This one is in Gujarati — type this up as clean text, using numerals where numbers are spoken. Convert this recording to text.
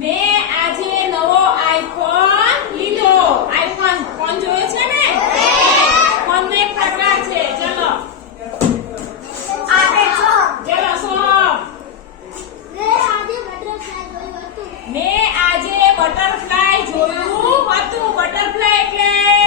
મેં આજે નવો આઈફોન લીધો. આઈફોન ફોન જોયો છે ને? ફોન નો એક પ્રકાર છે. ચલો ચલો સોમ. મેં આજે બટરફ્લાય જોયું હતું. બટરફ્લાય એટલે